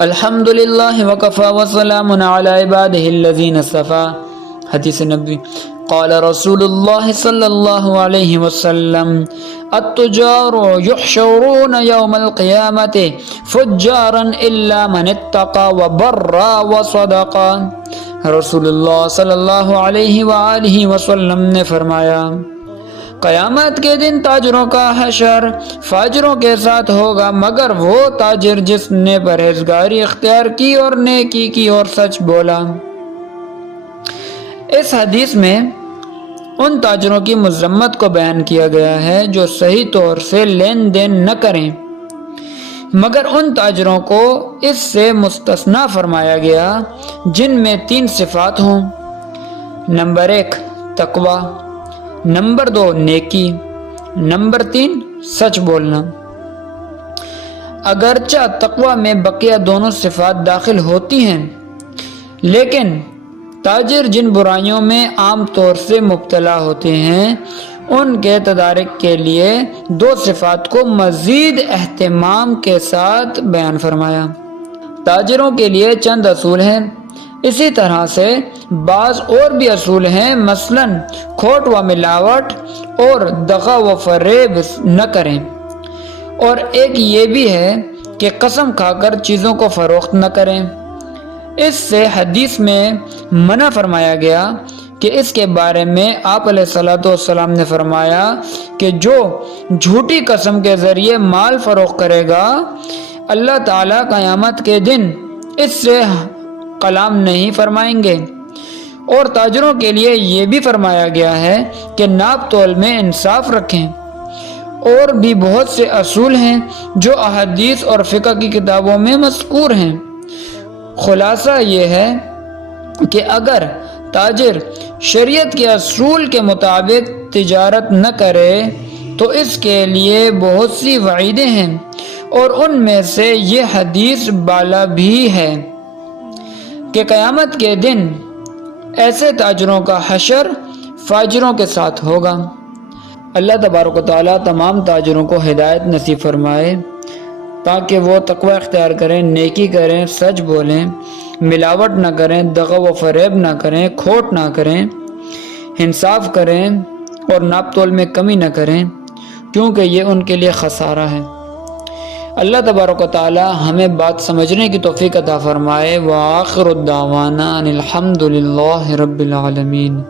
الحمدللہ وکفى وسلام علی عبادہ الذین اصطفى۔ حدیث نبوی۔ قال رسول اللہ صلی اللہ علیہ وسلم التجار یحشرون یوم القیامت فجارا الا من اتقى وبرا وصدقا۔ رسول اللہ صلی اللہ علیہ وآلہ وسلم نے فرمایا، قیامت کے دن تاجروں کا حشر فاجروں کے ساتھ ہوگا مگر وہ تاجر جس نے پرہیزگاری اختیار کی اور نیکی کی اور سچ بولا۔ اس حدیث میں ان تاجروں کی مذمت کو بیان کیا گیا ہے جو صحیح طور سے لین دین نہ کریں، مگر ان تاجروں کو اس سے مستثنی فرمایا گیا جن میں 3 صفات ہوں۔ نمبر 1 تقوی، نمبر 2 نیکی، نمبر 3 سچ بولنا۔ اگرچہ تقوی میں بقیہ دونوں صفات داخل ہوتی ہیں، لیکن تاجر جن برائیوں میں عام طور سے مبتلا ہوتے ہیں ان کے تدارک کے لیے 2 صفات کو مزید اہتمام کے ساتھ بیان فرمایا۔ تاجروں کے لیے چند اصول ہیں، اسی طرح سے بعض اور بھی اصول ہیں، مثلا کھوٹ و ملاوٹ اور دغا و فریب نہ کریں، اور ایک یہ بھی ہے کہ قسم کھا کر چیزوں کو فروخت نہ کریں۔ اس سے حدیث میں منع فرمایا گیا کہ اس کے بارے میں آپ علیہ الصلوۃ والسلام نے فرمایا کہ جو جھوٹی قسم کے ذریعے مال فروخت کرے گا اللہ تعالیٰ قیامت کے دن اس سے کلام نہیں فرمائیں گے۔ اور تاجروں کے لیے یہ بھی فرمایا گیا ہے کہ ناپ تول میں انصاف رکھیں۔ اور بھی بہت سے اصول ہیں جو احادیث اور فقہ کی کتابوں میں مذکور ہیں۔ خلاصہ یہ ہے کہ اگر تاجر شریعت کے اصول کے مطابق تجارت نہ کرے تو اس کے لیے بہت سی وعیدیں ہیں، اور ان میں سے یہ حدیث بالا بھی ہے کہ قیامت کے دن ایسے تاجروں کا حشر فاجروں کے ساتھ ہوگا۔ اللہ تبارک و تعالیٰ تمام تاجروں کو ہدایت نصیب فرمائے تاکہ وہ تقوی اختیار کریں، نیکی کریں، سچ بولیں، ملاوٹ نہ کریں، دغا و فریب نہ کریں، کھوٹ نہ کریں، انصاف کریں اور ناپ تول میں کمی نہ کریں، کیونکہ یہ ان کے لیے خسارہ ہے۔ اللہ تبارک و تعالی ہمیں بات سمجھنے کی توفیق عطا فرمائے۔ وآخر الدعوانا ان الحمد للہ رب العالمین۔